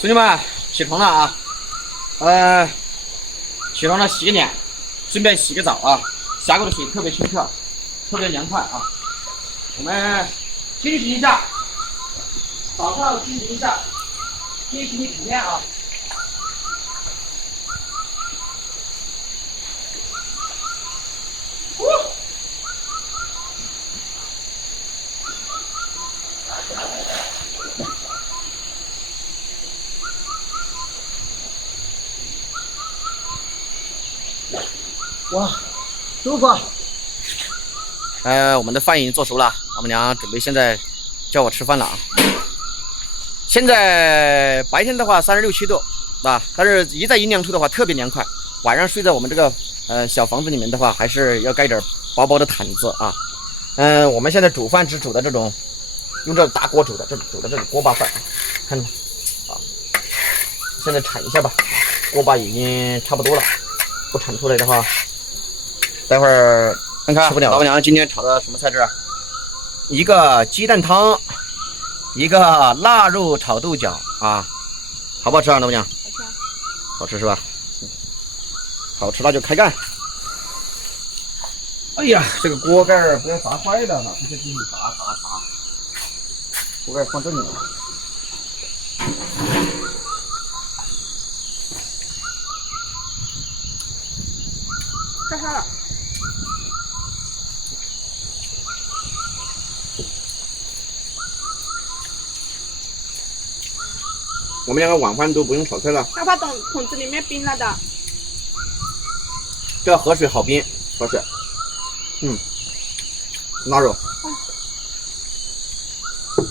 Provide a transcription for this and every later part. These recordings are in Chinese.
兄弟们，起床了啊！起床了，洗个脸，顺便洗个澡啊。峡谷的水特别清澈，特别凉快啊。我们进行一下，早上进行一下练习体验啊。哇，舒服！我们的饭已经做熟了，他们俩准备现在叫我吃饭了啊。现在白天的话36、7度啊，但是一在阴凉处的话特别凉快。晚上睡在我们这个小房子里面的话，还是要盖点薄薄的毯子啊。我们现在煮饭只煮的这种，用这大锅煮的，煮的这种锅巴饭，看着啊。现在铲一下吧，锅巴已经差不多了，不铲出来的话。待会儿看看吃不了。老板娘今天炒的什么菜汁啊？一个鸡蛋汤，一个腊肉炒豆角啊，好不好吃啊，老板娘？好吃，好吃是吧？好吃那就开干。哎呀，这个锅盖不要砸坏了，拿出去继续砸。锅盖放这里了。开开了。我们两个晚饭都不用炒菜了。要把桶子里面冰了的。这河水好冰，河水。腊肉，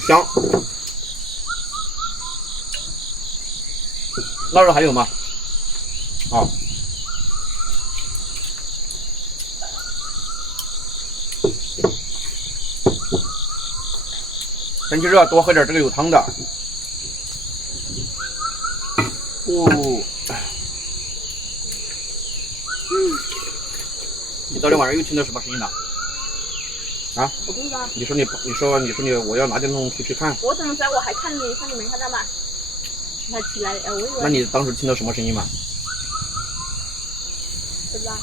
香。腊肉还有吗？好。天气热，多喝点这个有汤的。你昨天晚上又听到什么声音了？啊？我不知道。你说你，我要拿电筒出去看。我怎么知道？我还看你没看到吗？还起来，我以为。那你当时听到什么声音嘛？不知道。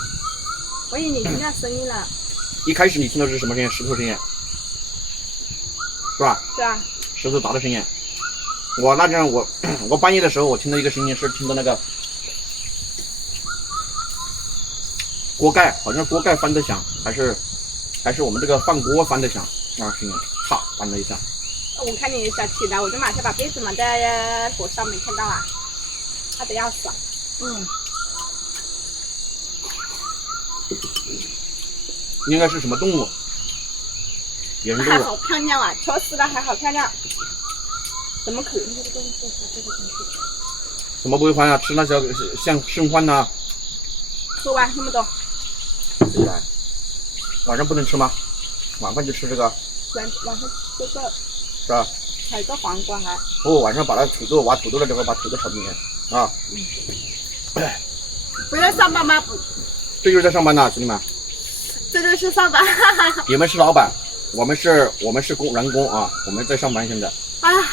我以为你听到声音了。一开始你听到是什么声音？石头声音，是吧？是啊。石头砸的声音。我那天我半夜的时候，我听到一个声音，是听到那个锅盖，好像是锅盖翻的响，还是我们这个饭锅翻的响，那声音啪翻了一下。我看你想起来，我就马上把被子蒙在火上，没看到啊，怕得要死。应该是什么动物？野生动物。还好漂亮啊，戳死了还好漂亮。怎么可能这个东西会发这个东西？怎么不会翻啊？吃那些像剩饭呐。喝完那么多。自己来。晚上不能吃吗？晚饭就吃这个。晚上这个。是吧？炒个黄瓜还。晚上把那土豆挖土豆的时候把土豆炒进去啊。不在上班吗？不。这就是在上班呢，兄弟们。这就是上班。你们是老板，我们是员工啊，我们在上班现在。哎呀。